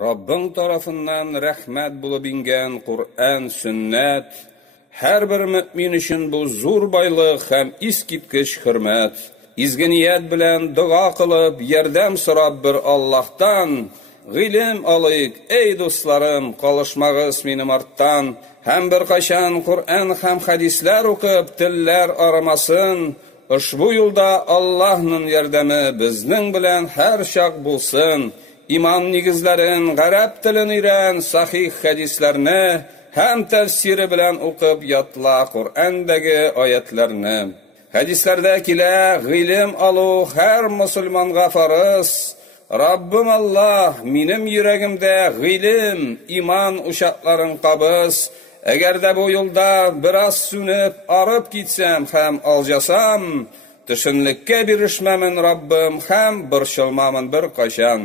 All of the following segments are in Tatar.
Rabbin tarafından rahmat bulib ingan Qur'on, sunnat har bir mu'min uchun bu zo'r boylik ham iskitkish hurmat. Izgi niyat bilan duo qilib, yordam so'rab bir Allohdan g'ilim olaylik ey do'stlarim, qolishmag'iz meni ortdan. Ham bir qachon Qur'on ham hadislar o'qib, tillar aramasin. Ushbu yo'lda Allohning yordami bizning bilan har shaq bo'lsin. İman nigizlarin, g'arab tilini öğren, sahih hadislarni ham tafsiri bilan o'qib yodla Qur'ondagi oyatlarni. Hadislarda kela g'ilim olu har musulmonga farz. Rabbim Allah, menim yuragimda g'ilim, iman uşaqlarin qabız. Agarda bu yo'lda biroz sunib, arib ketsam ham aljasam, tushunlikka birishmamin Rabbim ham birshilmamin bir qachon.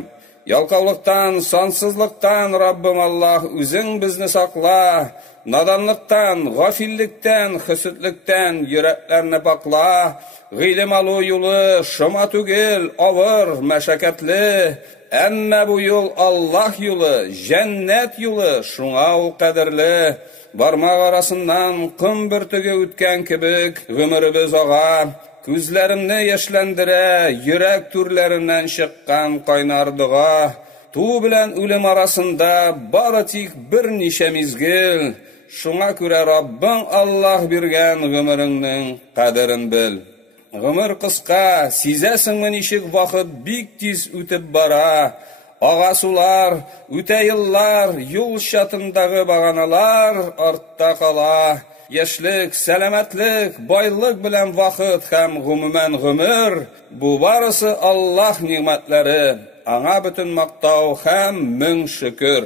Yalqavlıktan, sansızlıktan Rabbim Allah üzün bizni sakla. Nadanlıktan, gafillikten, hüsütlükten yüreklerini bakla. G'ilim alu yolu şıma tügül, avır, meşakkatli. Emme bu yol Allah yolu, cennet yolu, şuna o kadirli. Barmaq arasından qım bürtüge ütken kibik, gümürübüz oğa. Күзләремне яшьләндерә, йөрәк түрләреннән чыккан кайнар дуга. Ту белән үлем арасында бары тик бер ничә мизгел. Шуңа күрә Раббың Аллаһ биргән гомереңнең кадерен бел. Гомер кыска, сизәсеңме ничек вакыт бик тиз үтеп бара. Ага сулар, үтә еллар, юл чатындагы баганалар артта кала. Яшьлек, сәламәтлек, байлык белән вакыт һәм гомумән гомер, бу барысы Аллаһ нимәтләре. Аңа бөтен мактау һәм мең шөкер.